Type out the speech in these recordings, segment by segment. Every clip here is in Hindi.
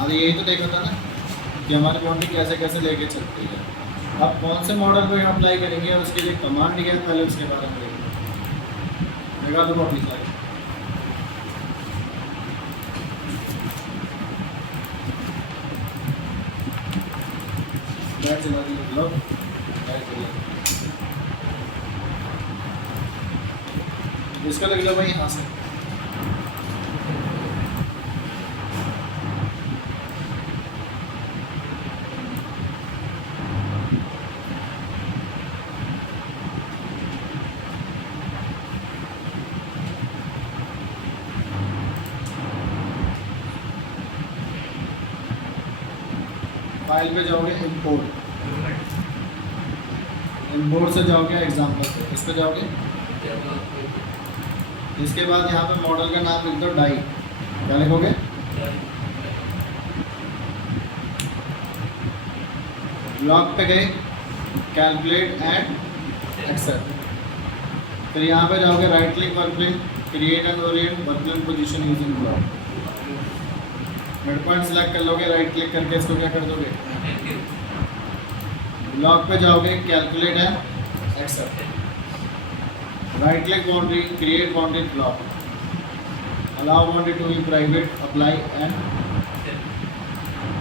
अब यही तो देखा था ना कि हमारी बाउंड्री कैसे कैसे लेके चलती है। अब कौन से मॉडल पे अप्लाई करेंगे और उसके लिए कमांड दिया है, पहले उसके बारे में देखेंगे। लगा दो अपनी सारी बैठ चला दी लो बैठ चला। इसका लग लो भाई यहाँ से फाइल पे जाओगे इंपोर्ट से जाओगे एग्जाम्पल पे, इस पे जाओगे। इसके बाद यहाँ पे मॉडल का नाम लिख दो डाई। क्या लिखोगे? ब्लॉक पे गए, कैलकुलेट एंड एक्सेप्ट। फिर यहाँ पे जाओगे right click workplane, create and orient workplane position using block. Mid point select कर लोगे, राइट क्लिक करके इसको क्या कर दोगे? ब्लॉक पे जाओगे, calculate and accept. Right click boundary, create boundary block, allow boundary to be private, apply and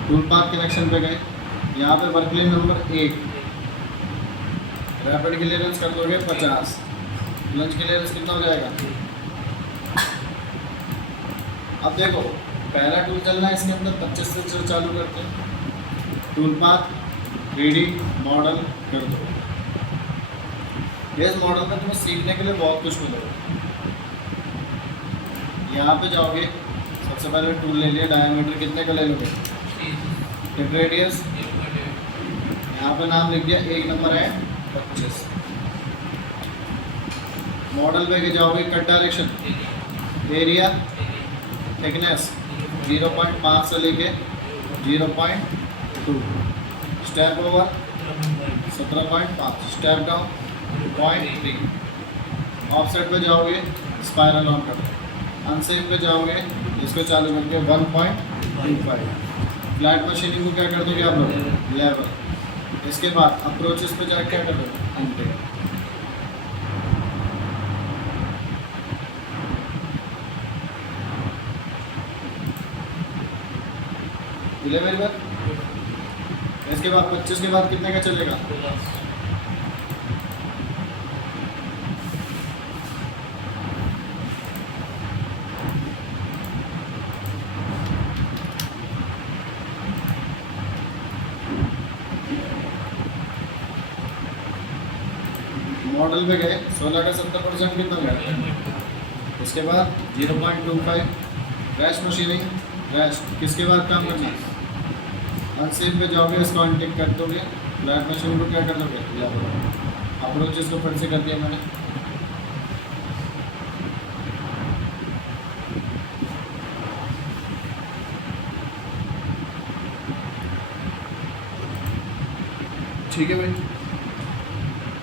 tool path connection पे गए। यहाँ पे वर्कप्लेन नंबर 1 रैपिड क्लियरेंस कर दोगे 50। लंच क्लियरेंस कितना हो जाएगा? अब देखो पहला टूल चलना है इसके अंदर 25 से चालू करते हैं। टूल पाथ 3D मॉडल कर दो। इस मॉडल में तुम्हें सीखने के लिए बहुत कुछ मिलेगा। यहाँ पे जाओगे, सबसे पहले टूल ले लिया, डायमीटर कितने का ले लोगे? टिप रेडियस, यहाँ पे नाम लिख दिया, 1 नंबर है 25। मॉडल पे जाओगे, कट डायरेक्शन, एरिया, थिकनेस 0.5 से लेके 0.2, step over 17.5, step down 0.3। Offset पे जाओगे, स्पाइरल ऑन कर दो। अनसेफ पे जाओगे, इसको चालू करके 1.25। फ्लैट मशीनिंग को क्या कर दोगे आप लोग? लेवल। इसके बाद अप्रोचेस पे जाकर क्या कर दोगे? अनटेक। मिले मेरी बात? इसके बाद 25 के बाद कितने का चलेगा? मॉडल पे गए, 16 का 70% कितना गया? इसके बाद 0.25 रैश मशीनिंग, रैश किसके बाद काम करना है? अनसेफ पे जाओगे, इसको अनटिक कर दोगे। फ्लैट मशीन को क्या कर दोगे? अप्रोच इसको फिर से कर दिया मैंने। ठीक है भाई।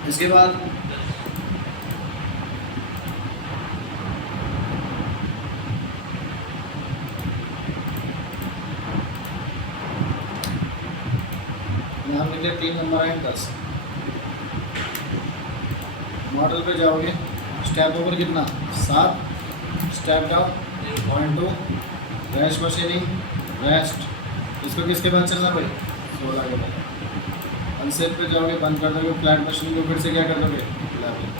इसके बाद नाम लिख लिया, 3 नंबर है 10। मॉडल पे जाओगे, स्टेप ओवर कितना? 7, step down 0.2, rash machining, rest, इसको किसके बाद चलना भाई? 16 के बाद। अनसेफ पे जाओगे, बंद कर दोगे। फ्लैट मशीन को फिर से क्या कर दोगे? लेवल।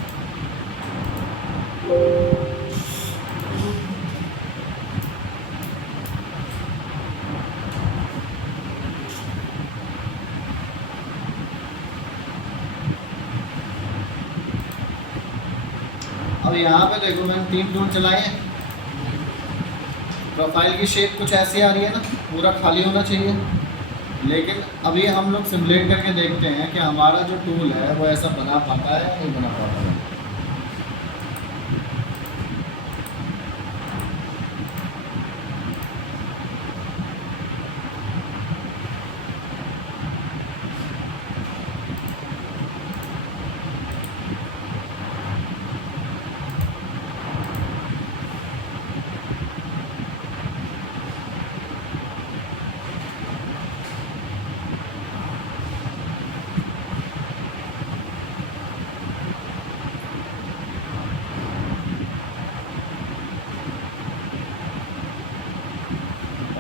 अब यहाँ पे देखो मैंने 3 टूल चलाए हैं। प्रोफाइल की शेप कुछ ऐसी आ रही है ना, पूरा खाली होना चाहिए। लेकिन अभी हम लोग सिमुलेट करके देखते हैं कि हमारा जो टूल है वो ऐसा बना पाता है या नहीं बना पाता है।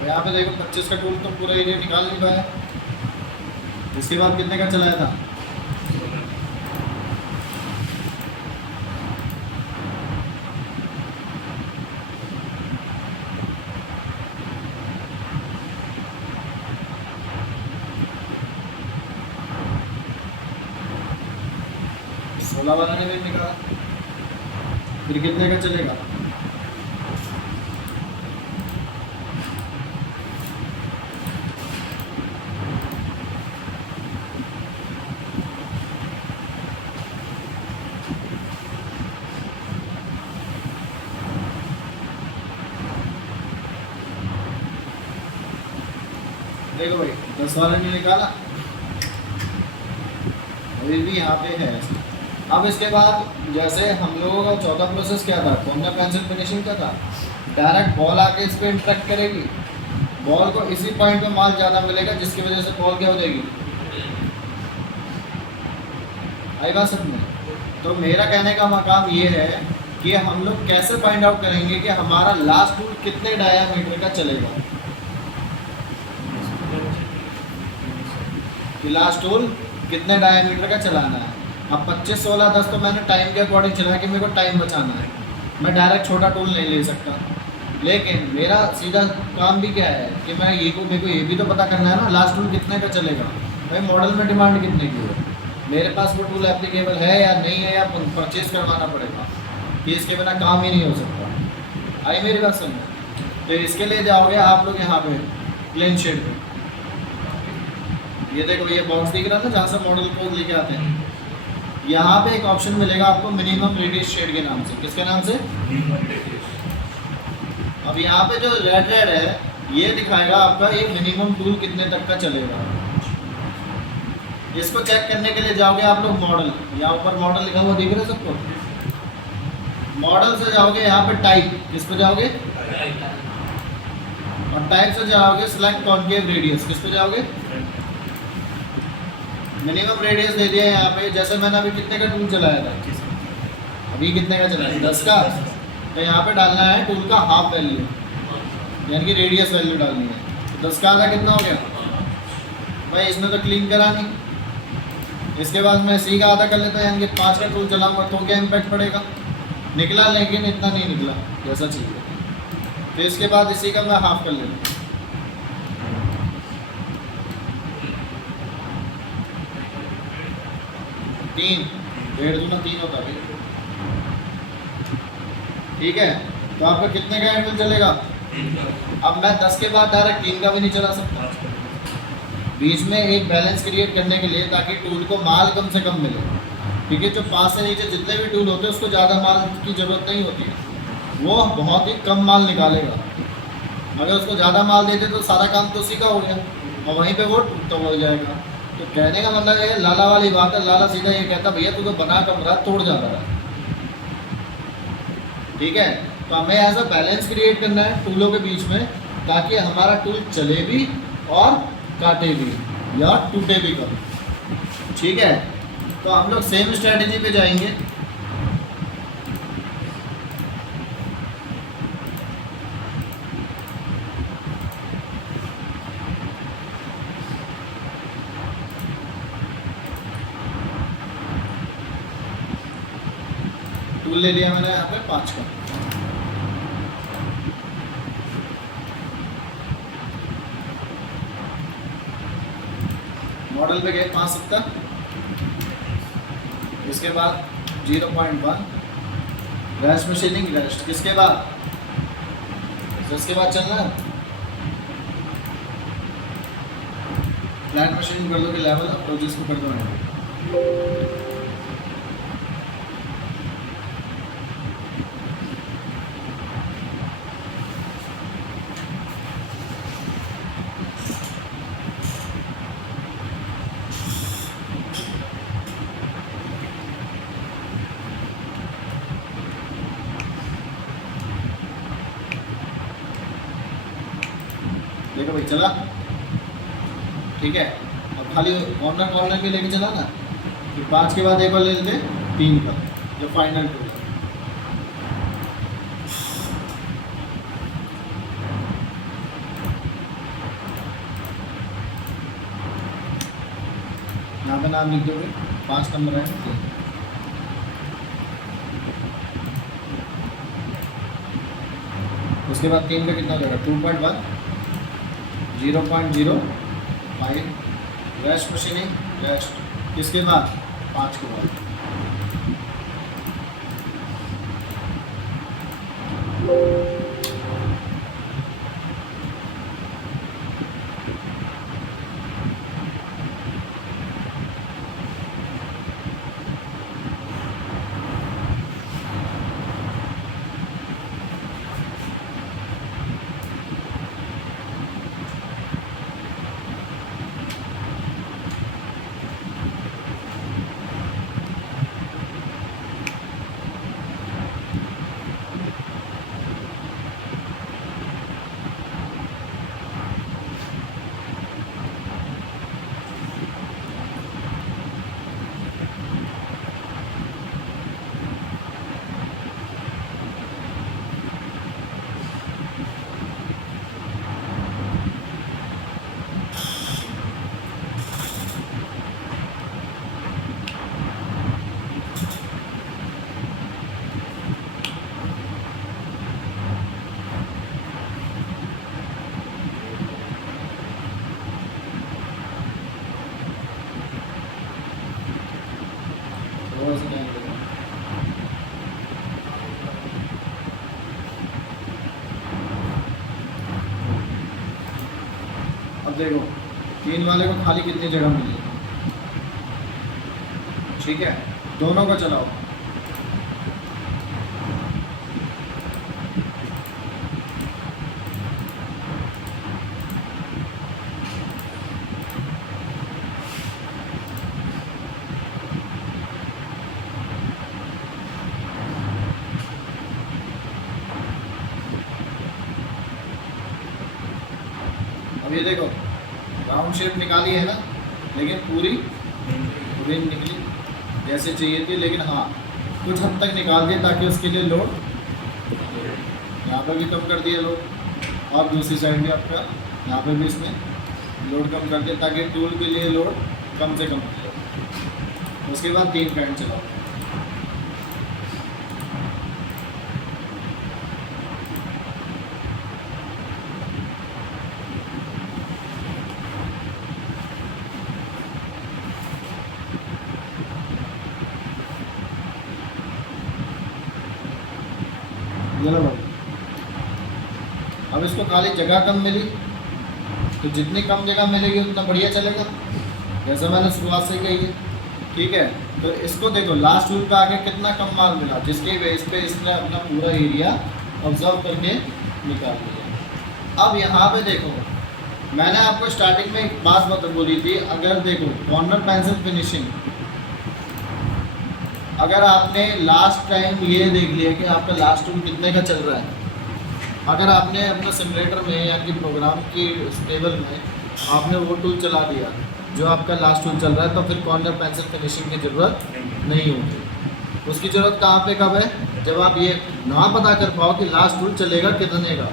अब यहाँ पे देखो 25 का टूल तो पूरा एरिया निकाल नहीं पाया। इसके बाद कितने का चलाया था? सोलह वाला ने भी निकाला। फिर कितने का चलेगा? देखो भाई 10 वाले ने निकाला, अभी भी यहाँ पे है। अब इसके बाद जैसे हम लोगों का चौथा प्रोसेस क्या था, कौन सा पेंसिल फिनिशिंग का था, डायरेक्ट बॉल आके इस पर इंटरेक्ट करेगी, बॉल को इसी पॉइंट पे माल ज़्यादा मिलेगा जिसकी वजह से बॉल क्या हो जाएगी, आई बात समझ में। तो मेरा कहने का मकाम ये है कि हम लोग कैसे फाइंड आउट करेंगे कि हमारा लास्ट टूल कितने डायामीटर का चलेगा, कि लास्ट टूल कितने डायामीटर का चलाना है। अब 25, 16, 10 तो मैंने टाइम के अकॉर्डिंग चलाया कि मेरे को टाइम बचाना है, मैं डायरेक्ट छोटा टूल नहीं ले सकता। लेकिन मेरा सीधा काम भी क्या है कि मैं मेरे को ये भी तो पता करना है ना लास्ट टूल कितने का चलेगा, भाई मॉडल में डिमांड कितने की है, मेरे पास वो टूल एप्लीकेबल है या नहीं है, या परचेज करवाना पड़ेगा, कि इसके बिना काम ही नहीं हो सकता। आई मेरी बात समझ। तो इसके लिए जाओगे आप लोग यहाँ पे प्लेन शेड पे, ये देखो ये बॉक्स दिख रहा है ना जहाँ से मॉडल कोड लेके आते हैं, यहाँ पे एक ऑप्शन मिलेगा आपको मिनिमम रेडियस शेड के नाम से। किसके नाम से? अब यहाँ पे जो रेड रेड है ये दिखाएगा आपका ये मिनिमम टूल कितने तक का चलेगा। इसको चेक करने के लिए जाओगे आप लोग मॉडल, यहाँ ऊपर मॉडल लिखा हुआ दिख रहा है सबको, मॉडल से जाओगे यहाँ पे टाइप, किस पे जाओगे, और टाइप से जाओगे सिलेक्ट कॉन्केव रेडियस, किस पे जाओगे, मिनिमम रेडियस दे दिया है यहाँ पे। जैसे मैंने अभी कितने का टूल चलाया था, अभी कितने का चलाया 10 का, तो यहाँ पे डालना है टूल का हाफ वैल्यू, यानी कि रेडियस वैल्यू डालनी है। तो 10 का आधा कितना हो गया भाई, इसने तो क्लीन करा नहीं। इसके बाद मैं सी का आधा कर लेता हूँ, यानी कि 5 का टूल चलाऊँगा तो क्या इम्पैक्ट पड़ेगा, निकला लेकिन इतना नहीं निकला जैसा चाहिए। तो इसके बाद इसी का मैं हाफ कर लेता हूँ, 3, 1.5 दूना 3 होता है, ठीक है। तो आपका कितने का एंगल चलेगा? अब मैं 10 के बाद डायरेक्ट 3 का भी नहीं चला सकता, बीच में एक बैलेंस क्रिएट करने के लिए, ताकि टूल को माल कम से कम मिले, क्योंकि जो 5 से नीचे जितने भी टूल होते हैं उसको ज़्यादा माल की ज़रूरत नहीं होती है, वो बहुत ही कम माल निकालेगा। अगर उसको ज़्यादा माल देते तो सारा काम तो उसी का हो गया, और वहीं पे वो टूटता हो जाएगा। तो कहने का मतलब ये लाला वाली बात है, लाला सीधा ये कहता भैया तू तो बना कम रहा, तोड़ जाता रहा, ठीक है। तो हमें ऐसा बैलेंस क्रिएट करना है टूलों के बीच में, ताकि हमारा टूल चले भी और काटे भी या टूटे भी कम, ठीक है। तो हम लोग सेम स्ट्रेटजी पे जाएंगे। टूल ले लिया मैंने यहाँ पे 5 का, मॉडल पे गए 570, इसके बाद 0.1 रेस्ट मशीनिंग रेस्ट, किसके बाद, इसके बाद चलना है फ्लैट मशीनिंग कर दो कि लेवल अप्रोचेस को कर दो। देखो भाई चला, ठीक है। अब खाली कॉर्नर कॉर्नर के लेके चला ना, फिर 5 के बाद एक बार ले लेते 3 का, जो फाइनल टूल है। यहाँ पे नाम लिख दोगे, 5 नंबर है। उसके बाद 3 का कितना हो जाएगा 2.1, 0.05 रेस्ट मशीनिंग रेस्ट, किसके बाद 5 के बाद। अब देखो 3 वाले को खाली कितनी जगह मिली, ठीक है, दोनों को चलाओ। अब ये देखो राउंड शेप निकाली है ना, लेकिन पूरी नहीं निकली जैसे चाहिए थी, लेकिन हाँ कुछ हद तक निकाल दिया ताकि उसके लिए लोड यहाँ पर भी कम कर दिया लोड, और दूसरी साइड भी आपका यहाँ पर भी इसमें लोड कम कर दिया ताकि टूल के लिए लोड कम से कम हो। उसके बाद 3 फैन चलाओ। चलो भाई, अब इसको खाली जगह कम मिली, तो जितनी कम जगह मिलेगी उतना बढ़िया चलेगा, जैसा मैंने शुरुआत से कही है, ठीक है। तो इसको देखो लास्ट टूल पे आके कितना कम माल मिला, जिसके बेस पे इसने अपना पूरा एरिया ऑब्जर्व करके निकाल लिया। अब यहाँ पे देखो मैंने आपको स्टार्टिंग में एक बात बोली थी, अगर देखो कॉर्नर पेंसिल फिनिशिंग, अगर आपने लास्ट टाइम ये देख लिया कि आपका लास्ट टूल कितने का चल रहा है, अगर आपने अपना सिमुलेटर में या कि प्रोग्राम की टेबल में आपने वो टूल चला दिया जो आपका लास्ट टूल चल रहा है, तो फिर कॉर्नर पेंसिल फिनिशिंग की ज़रूरत नहीं होगी। उसकी ज़रूरत कहाँ पे कब है, जब आप ये ना पता कर पाओ कि लास्ट टूल चलेगा कितने का,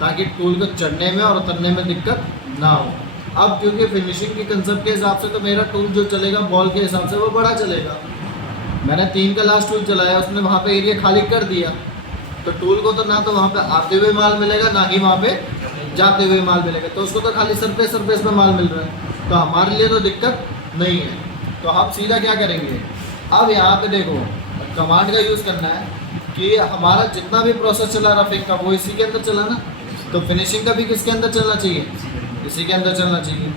ताकि टूल को चढ़ने में और उतरने में दिक्कत ना हो। अब क्योंकि फिनिशिंग के कंसेप्ट के हिसाब से तो मेरा टूल जो चलेगा बॉल के हिसाब से वो बड़ा चलेगा। मैंने 3 का लास्ट टूल चलाया, उसने वहाँ पे एरिया खाली कर दिया, तो टूल को तो ना तो वहाँ पे आते हुए माल मिलेगा ना ही वहाँ पे जाते हुए माल मिलेगा, तो उसको तो खाली सरफेस पे माल मिल रहा है, तो हमारे लिए तो दिक्कत नहीं है। तो हम सीधा क्या करेंगे, अब यहाँ पे देखो कमांड का यूज़ करना है कि हमारा जितना भी प्रोसेस चला रफिंग का वो इसी के अंदर चला ना, तो फिनिशिंग का भी किसके अंदर चलना चाहिए, इसी के अंदर चलना चाहिए।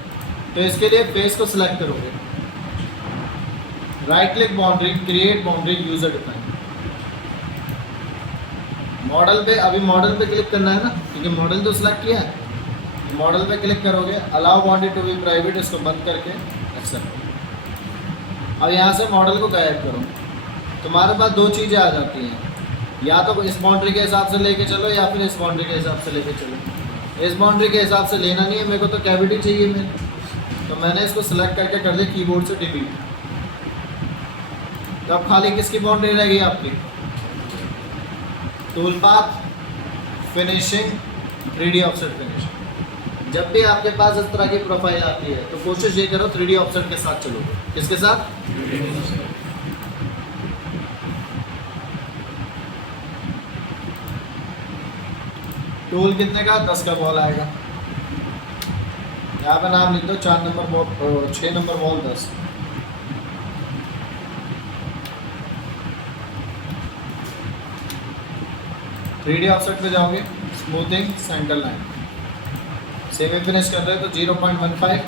तो इसके लिए फेस को सिलेक्ट करोगे, right click boundary, create boundary, user define, model पे, अभी मॉडल पे क्लिक करना है ना, क्योंकि मॉडल तो सिलेक्ट किया है। मॉडल पे क्लिक करोगे, allow boundary to be private, इसको बंद करके एक्सेप्ट। अब यहाँ से मॉडल को गायब करो, तुम्हारे पास 2 चीज़ें आ जाती हैं, या तो इस बाउंड्री के हिसाब से लेके चलो या फिर इस बाउंड्री के हिसाब से लेके चलो। इस बाउंड्री के हिसाब से लेना नहीं है, मेरे को तो कैविटी चाहिए मेरे, तो मैंने इसको सिलेक्ट करके कर दिया कीबोर्ड से डिलीट। तो अब खाली किसकी बाउंड्री रहेगी आपकी, tool path, finishing, 3D offset finishing, जब भी आपके पास इस तरह की प्रोफाइल आती है तो कोशिश ये करो 3D ऑप्शन के साथ चलो। किसके साथ? टूल कितने का? 10 का बॉल आएगा। यहाँ पे नाम लिख दो 4 number ball, 6 number ball 10। Three D offset पे जाओगे, smoothing centre line, semi finish कर रहे हो तो 0.15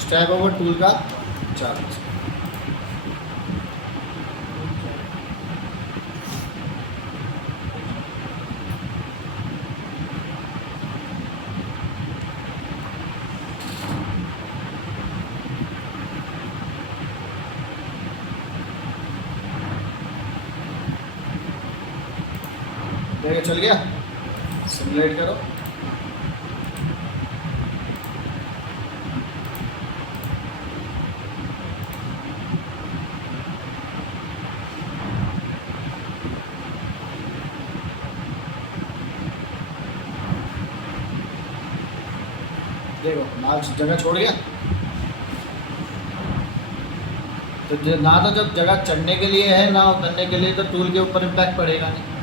स्टेप ओवर टूल का चार्ज। देखिए चल गया। सिमुलेट करो। देखो माल जगह छोड़ गया। तो ना तो जब जगह चढ़ने के लिए है ना उतरने के लिए, तो टूल के ऊपर इम्पैक्ट पड़ेगा नहीं।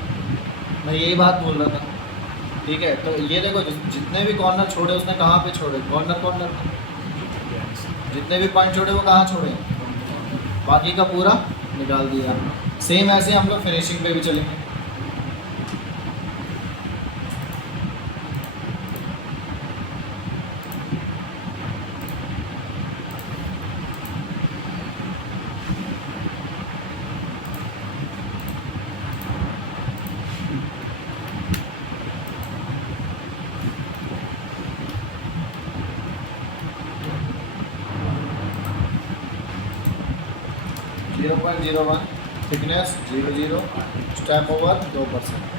मैं यही बात बोल रहा था। ठीक है, तो ये देखो जितने भी कॉर्नर छोड़े उसने कहाँ पे छोड़े? कॉर्नर कॉर्नर पे। जितने भी पॉइंट छोड़े वो कहाँ छोड़े? बाकी का पूरा निकाल दिया। सेम ऐसे हम लोग फिनिशिंग पे भी चलेंगे। Zero 0.01 thickness 0.0 step over 2%।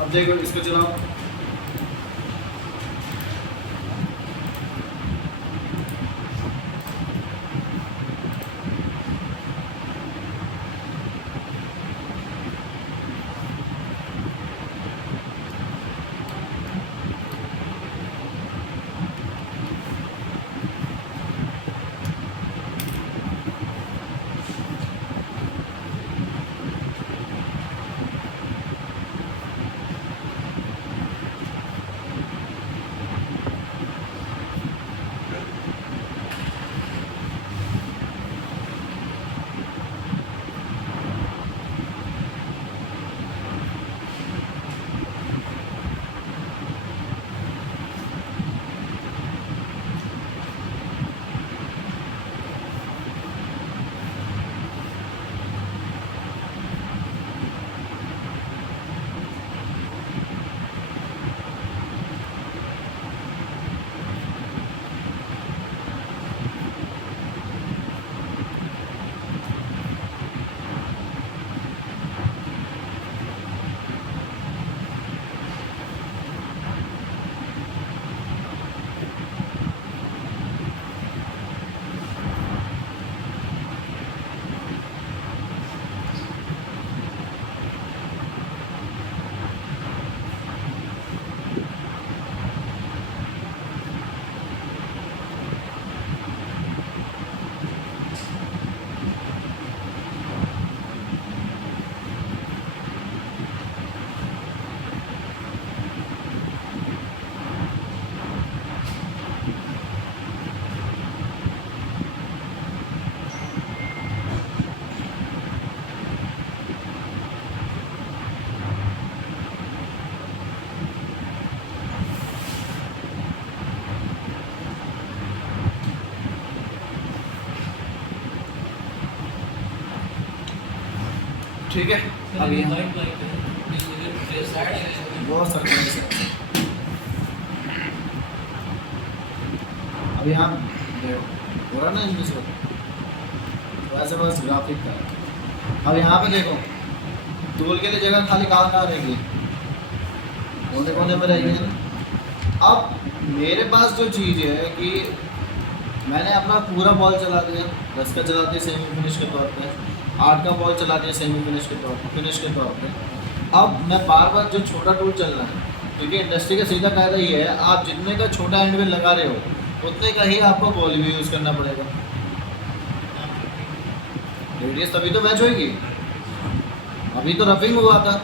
अब देखो इसको चलाओ। ठीक है। अब यहाँ बहुत सारे अब यहाँ देखो पूरा ना इंग्लिश हो वैसे बस ग्राफिक का। अब यहाँ पे देखो टूल के लिए जगह खाली कहाँ रहेगी, कोने कोने में रहेगी। अब मेरे पास जो चीज़ है कि मैंने अपना पूरा बॉल चला दिया, 10 का चला दिया सेमी फिनिश के तौर पे, 8 का बॉल चला दिया सेमी फिनिश के तौर पे। अब मैं बार बार जो छोटा टूल चलना है, क्योंकि इंडस्ट्री का सीधा कायदा ये है आप जितने का छोटा एंड में लगा रहे हो उतने का ही आपको बॉल भी यूज़ करना पड़ेगा। रेडियस तभी तो मैच होगी। अभी तो रफिंग हुआ था,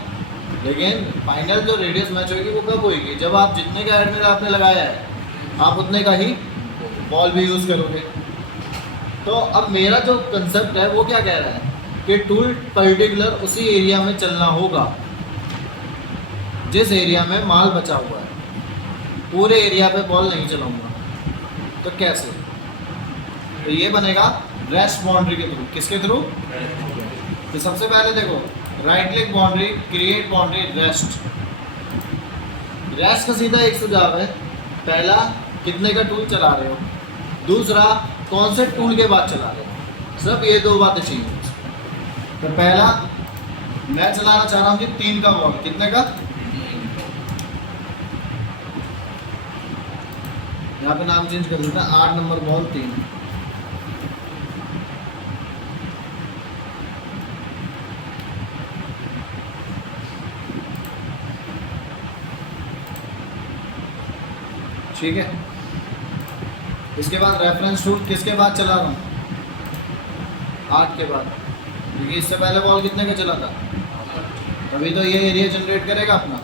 लेकिन फाइनल जो रेडियस मैच होगी वो कब होगी, जब आप जितने का एडमिट आपने लगाया है आप उतने का ही बॉल भी यूज़ करोगे। तो अब मेरा जो कंसेप्ट है वो क्या कह रहा है कि टूल पर्टिकुलर उसी एरिया में चलना होगा जिस एरिया में माल बचा हुआ है, पूरे एरिया पे बॉल नहीं चलाऊंगा। तो कैसे, तो ये बनेगा रेस्ट बाउंड्री के थ्रू। किसके थ्रू? तो सबसे पहले देखो right click boundary, create boundary, rest. Rest का सीधा एक सुझाव है, पहला कितने का टूल चला रहे हो, दूसरा कौन से टूल के बाद चला रहे हो, सब ये दो बातें चाहिए। तो पहला मैं चलाना चाह रहा हूँ कि 3 का बॉल, कितने का, यहाँ पे नाम चेंज कर देता है, 8 नंबर बॉल 3। ठीक है। इसके बाद रेफरेंस टूल किसके बाद चला रहा हूँ, 8 के बाद, क्योंकि इससे पहले बॉल कितने का चला था, तभी तो ये एरिया जनरेट करेगा अपना।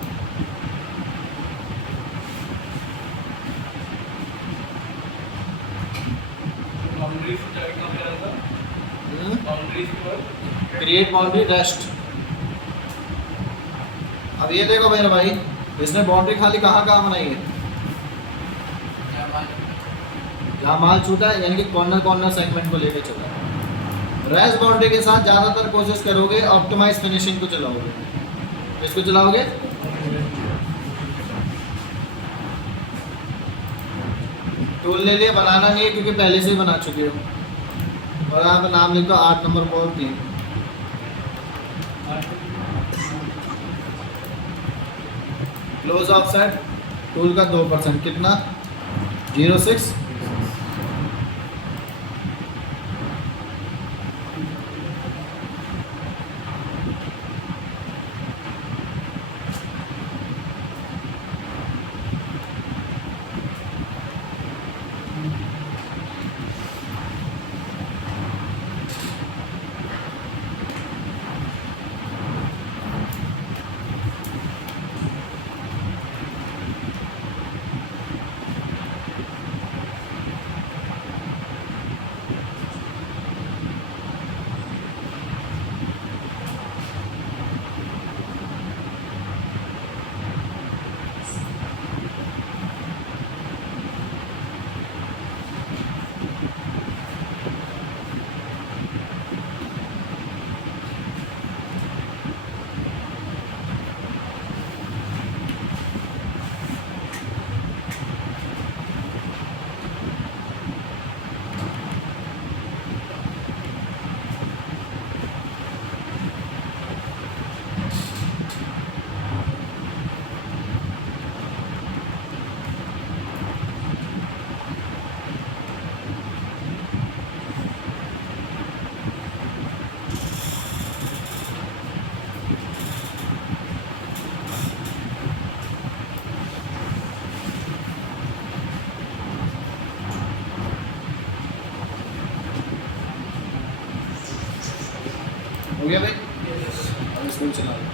Create boundary, rest. अब ये देखो मेरे भाई, इसने बाउंड्री खाली कहाँ बनाई है, जहाँ माल छूटा है, यानी कि कॉर्नर सेगमेंट को लेकर चला। रेस्ट बाउंड्री के साथ ज़्यादातर कोशिश करोगे ऑप्टिमाइज फिनिशिंग को चलाओगे। इसको चलाओगे, टूल ले लिया, बनाना नहीं है क्योंकि पहले से ही बना चुके हो। और यहाँ पर नाम लिखो 8 number ball 3। Close of set tool का 2%, कितना, 0.6। हो गया भाई, अब इसको चला लो।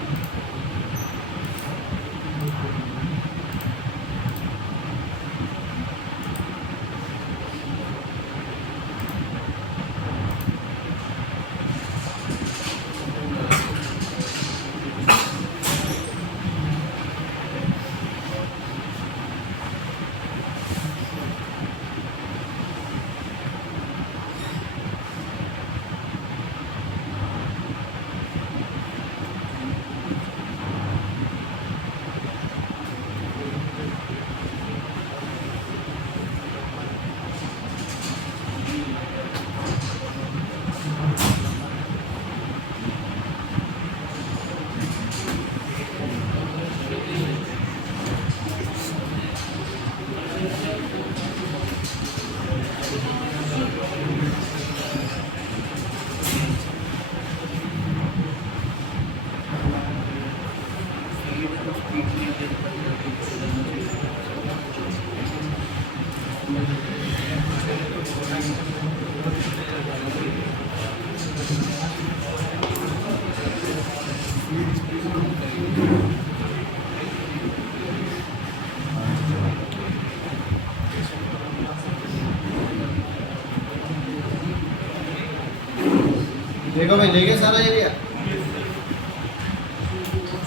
देखो भाई, ले गए सारा एरिया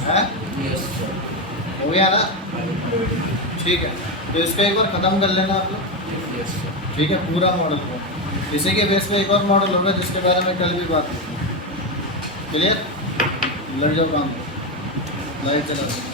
है, यस सर। हो गया ना? ठीक है, तो इसको एक बार ख़त्म कर लेना आप लोग। Yes sir. ठीक है, पूरा मॉडल को। इसी के बेस पे एक और मॉडल होगा जिसके बारे में कल भी बात की। क्लियर? लग जाओ काम, लाइट चला दो।